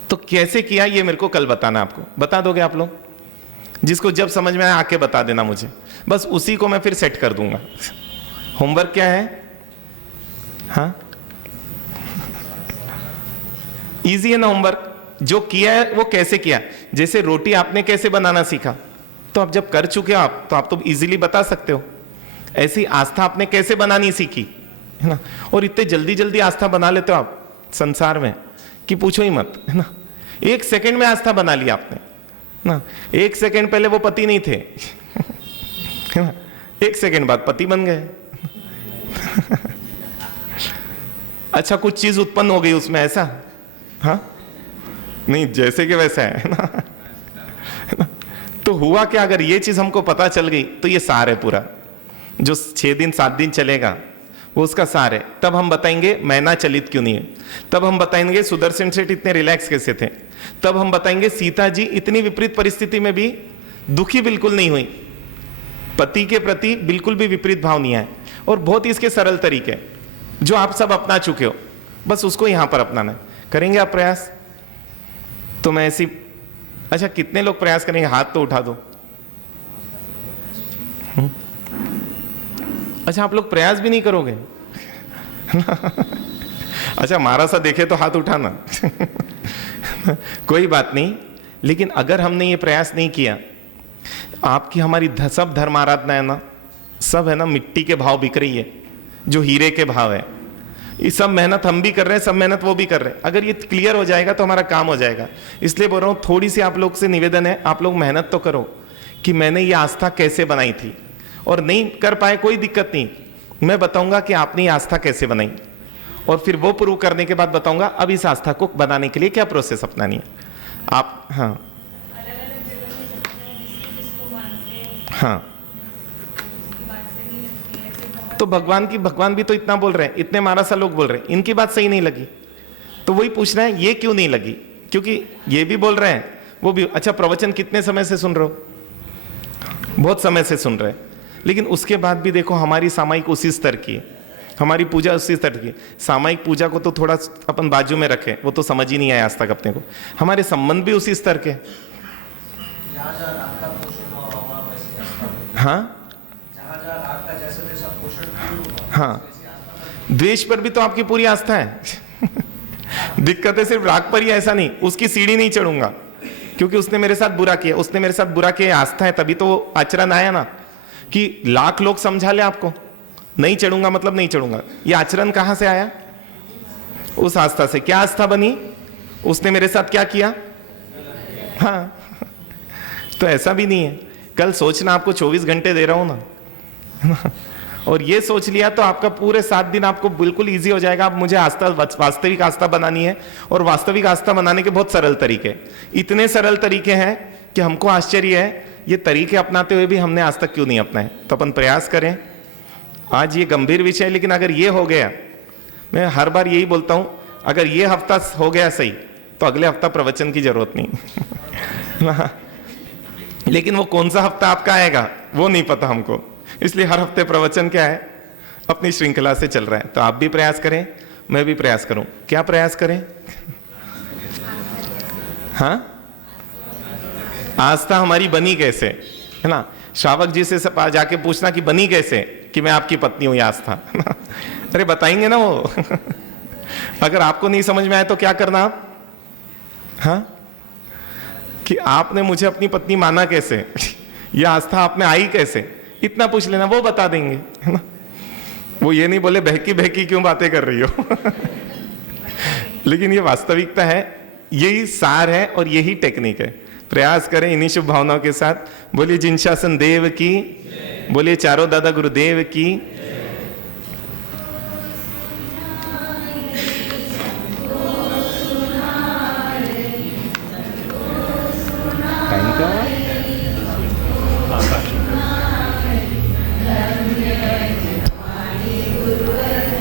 तो कैसे किया ये मेरे को कल बताना। आपको बता दोगे आप लोग? जिसको जब समझ में आए आके बता देना मुझे, बस उसी को मैं फिर सेट कर दूंगा। होमवर्क क्या है? हाँ, इजी है ना होमवर्क? जो किया है वो कैसे किया। जैसे रोटी आपने कैसे बनाना सीखा, तो आप जब कर चुके हो आप, तो आप तो इजीली बता सकते हो। ऐसी आस्था आपने कैसे बनानी सीखी, है ना। और इतने जल्दी जल्दी आस्था बना लेते हो आप संसार में कि पूछो ही मत, है ना। 1 सेकंड में आस्था बना लिया आपने ना। 1 सेकंड पहले वो पति नहीं थे, है ना, 1 सेकंड बाद पति बन गए। अच्छा, कुछ चीज उत्पन्न हो गई उसमें, ऐसा? हाँ, नहीं, जैसे कि वैसा है ना। तो हुआ क्या? अगर ये चीज हमको पता चल गई तो ये सार है पूरा, जो 6 दिन 7 दिन चलेगा वो उसका सार है। तब हम बताएंगे मैना चलित क्यों नहीं है, तब हम बताएंगे सुदर्शन सेठ इतने रिलैक्स कैसे थे, तब हम बताएंगे सीता जी इतनी विपरीत परिस्थिति में भी दुखी बिल्कुल नहीं हुई, पति के प्रति बिल्कुल भी विपरीत भाव नहीं आए। और बहुत ही इसके सरल तरीके जो आप सब अपना चुके हो, बस उसको यहां पर अपनाना है। करेंगे आप प्रयास? तो मैं ऐसी, अच्छा कितने लोग प्रयास करेंगे? हाथ तो उठा दो। अच्छा, आप लोग प्रयास भी नहीं करोगे? अच्छा, मारा सा देखे तो हाथ उठाना। कोई बात नहीं, लेकिन अगर हमने ये प्रयास नहीं किया, आपकी हमारी सब धर्म आराधना है ना, सब है ना मिट्टी के भाव बिक रही है, जो हीरे के भाव है। ये सब मेहनत हम भी कर रहे हैं, सब मेहनत वो भी कर रहे हैं। अगर ये क्लियर हो जाएगा तो हमारा काम हो जाएगा। इसलिए बोल रहा हूँ, थोड़ी सी आप लोग से निवेदन है, आप लोग मेहनत तो करो कि मैंने ये आस्था कैसे बनाई थी। और नहीं कर पाए कोई दिक्कत नहीं, मैं बताऊंगा कि आपने ये आस्था कैसे बनाई, और फिर वो प्रूव करने के बाद बताऊंगा अब इस आस्था को बनाने के लिए क्या प्रोसेस अपनानी है आप। हाँ हाँ, तो भगवान भी तो इतना बोल रहे हैं, इतने मारा सा लोग बोल रहे हैं, इनकी बात सही नहीं लगी, तो वही पूछ रहे हैं ये क्यों नहीं लगी, क्योंकि ये भी बोल रहे हैं वो भी। अच्छा, प्रवचन कितने समय से सुन रहे हो? बहुत समय से सुन रहे हैं, लेकिन उसके बाद भी देखो हमारी सामायिक उसी स्तर की है, हमारी पूजा उसी स्तर की। सामायिक पूजा को तो थोड़ा अपन बाजू में रखें, वो तो समझ ही नहीं आया आज तक अपने को। हमारे संबंध भी उसी स्तर के। हाँ हाँ, द्वेष पर भी तो आपकी पूरी आस्था है। दिक्कत है सिर्फ राग पर ही, ऐसा नहीं, उसकी सीढ़ी नहीं चढ़ूंगा क्योंकि उसने मेरे साथ बुरा किया, उसने मेरे साथ बुरा किया, आस्था है, तभी तो आचरण आया ना। कि लाख लोग समझा ले आपको, नहीं चढ़ूंगा मतलब नहीं चढ़ूंगा, ये आचरण कहां से आया? उस आस्था से। क्या आस्था बनी? उसने मेरे साथ क्या किया? हाँ, तो ऐसा भी नहीं है। कल सोचना, आपको 24 घंटे दे रहा हूं ना, और ये सोच लिया तो आपका पूरे 7 दिन आपको बिल्कुल इजी हो जाएगा। आप मुझे आस्था, वास्तविक आस्था बनानी है, और वास्तविक आस्था बनाने के बहुत सरल तरीके, इतने सरल तरीके हैं कि हमको आश्चर्य है ये तरीके अपनाते हुए भी हमने आज तक क्यों नहीं अपनाए। तो अपन प्रयास करें। आज ये गंभीर विषय है, लेकिन अगर ये हो गया, मैं हर बार यही बोलता हूं, अगर ये हफ्ता हो गया सही तो अगले हफ्ता प्रवचन की जरूरत नहीं। लेकिन वो कौन सा हफ्ता आपका आएगा वो नहीं पता हमको, इसलिए हर हफ्ते प्रवचन क्या है, अपनी श्रृंखला से चल रहा है। तो आप भी प्रयास करें, मैं भी प्रयास करूं। क्या प्रयास करें? हाँ, आस्था हमारी बनी कैसे, है ना। श्रावक जी से जाके पूछना कि बनी कैसे, कि मैं आपकी पत्नी हूं, आस्था। अरे बताएंगे ना वो। अगर आपको नहीं समझ में आए तो क्या करना आप? हाँ, कि आपने मुझे अपनी पत्नी माना कैसे, यह आस्था आप में आई कैसे, इतना पूछ लेना, वो बता देंगे, है ना। वो ये नहीं बोले बहकी बहकी क्यों बातें कर रही हो। लेकिन ये वास्तविकता है यही सार है और यही टेक्निक है। प्रयास करें इन्हीं शुभ भावनाओं के साथ। बोलिए जिनशासन देव की, बोलिए चारों दादा गुरुदेव की। टाइम क्या हुआ?